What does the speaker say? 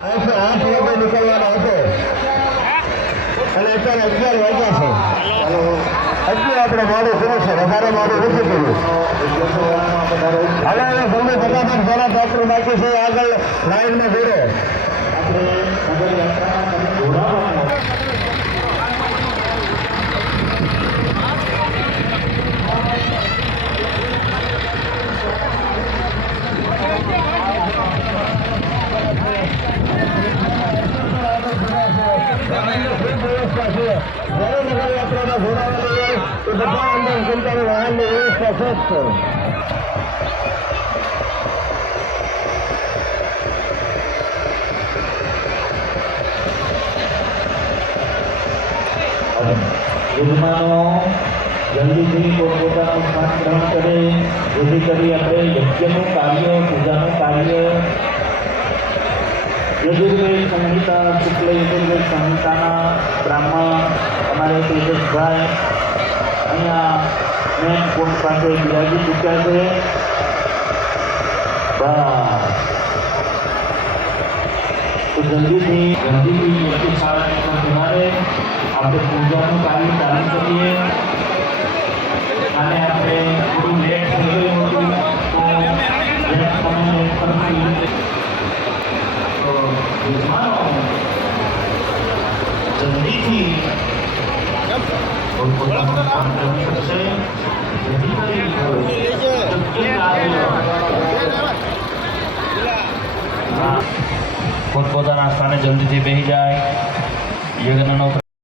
8 વાગે નીકળવાનો હતો અને અત્યારે 11 વાગ્યા છે. હજી આપણે મોડું કર્યું છે, વધારે મોડું નથી કર્યું. હવે સમય ફટાફટ ઘણા ડોક્ટર બાકી છે, આગળ લાઈનમાં જોડે. યજમાનો જલ્દીથી પોતપોતાનું સ્થાન ગ્રહણ કરે, જેથી કરી આપણે યજ્ઞનું કાર્ય, પૂજાનું કાર્ય યજુર્વેદ સંહિતા શુક્લ યજુર્વેદ સંહિતાના બ્રાહ્મણ અમારે તેજસભાઈ અહીંયા મેન કોર્ટ પાસે બિરાજી ચૂક્યા છે. તો જલ્દીથી યજ્ઞશાળાની પણ તમારે આપણે પૂજાનું કાર્ય ચાલુ કરીએ. અને આપણે થોડું લેટ થઈ ગયું હતું તો જલ્દીથી પોતપોતાનું કામ કરવું પડશે. પોતપોતાના સ્થાને જલ્દીથી બેસી જાય. યજ્ઞનો